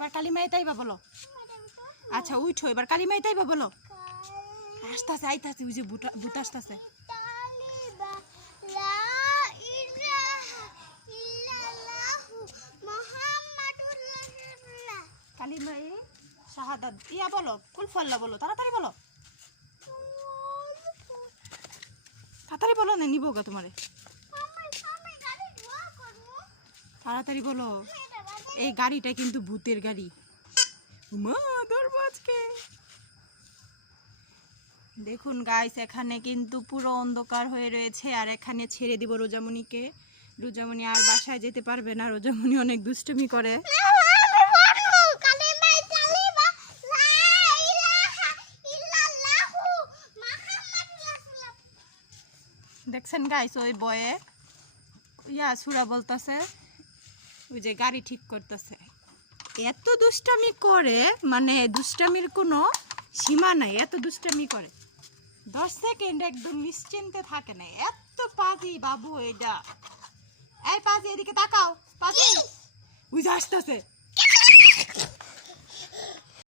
এবার কালিমাই তাইবা বলো। আচ্ছা উঠো, এবার কালিমাই তাইবা বলো। আসতেছে আইতাছে, ওই যে ভূত আসতেছে। কালিমাই শাহাদাত ইয়া বলো, কুলফাল্লা বলো, তাড়াতাড়ি বলো, তাড়াতাড়ি বলো না নিবো গা তোমারে, তাড়াতাড়ি বলো। এই গাড়িটা কিন্তু ভূতের গাড়ি। মা ধরবো আজকে। দেখুন গাইস, এখানে কিন্তু পুরো অন্ধকার হয়ে রয়েছে, আর এখানে ছেড়ে দিব রোজামণিকে। রোজামণি আর বাসায় যেতে পারবে না, রোজামণি অনেক দুষ্টুমি করে। দেখছেন গাইস, ওই বয়ে ইয়া সুরা বলতেছে, ওই যে গাড়ি ঠিক করতেছে। এত দুষ্টামি করে, মানে দুষ্টামির কোনো সীমা নাই, এত দুষ্টামি করে। 10 সেকেন্ড একদম নিশ্চিন্তে থাকে না, এত পাজি বাবু এটা। এই পাজি এদিকে তাকাও, পাজি ওই যে আসতেছে।